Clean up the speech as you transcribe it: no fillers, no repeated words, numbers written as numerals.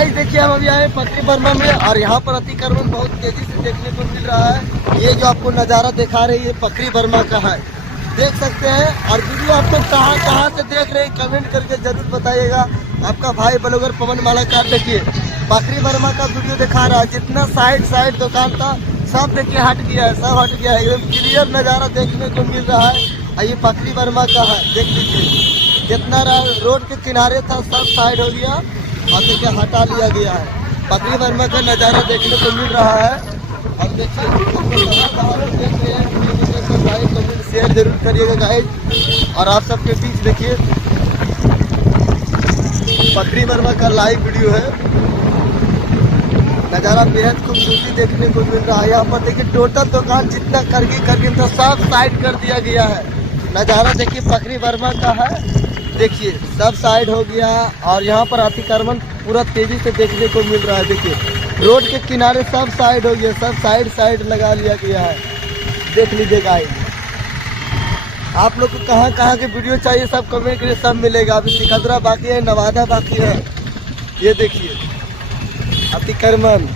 Guys देखिए हम अभी आए पकरी बर्मा में और यहाँ पर अतिक्रमण बहुत तेजी से देखने को मिल रहा है। ये जो आपको नज़ारा दिखा रही है पकरी बर्मा का है, देख सकते हैं। और वीडियो आपको कहाँ से देख रहे हैं कमेंट करके जरूर बताइएगा। आपका भाई ब्लॉगर पवन मालाकार देखिए पकरी बर्मा का वीडियो दिखा रहा है। जितना साइड दुकान था सब देखिए हट गया है, सब हट गया है। एकदम क्लियर नज़ारा देखने को मिल रहा है और ये पकरी बर्मा का है। देख लीजिए जितना रोड के किनारे था सब साइड हो गया और देखिए हटा लिया गया है। पकरी बर्मा का नज़ारा देखने को मिल रहा है। और देखिए देख रहे हैं कमेंट शेयर जरूर करिएगा गाइस। और आप सबके बीच देखिए पकरी बर्मा का लाइव वीडियो है। नज़ारा बेहद खूबसूरती देखने को मिल रहा है। यहाँ पर देखिए टोटल दुकान जितना करके तो सब साइड कर दिया गया है। नज़ारा देखिए पकरी बर्मा का है, देखिए सब साइड हो गया। और यहाँ पर अतिक्रमण पूरा तेजी से देखने को मिल रहा है। देखिए रोड के किनारे सब साइड हो गया, सब साइड लगा लिया गया है। देख लीजिए गाइस, आप लोग को कहाँ के वीडियो चाहिए सब कमेंट करिए, सब मिलेगा। अभी सिकंदरा बाकी है, नवादा बाकी है। ये देखिए अतिक्रमण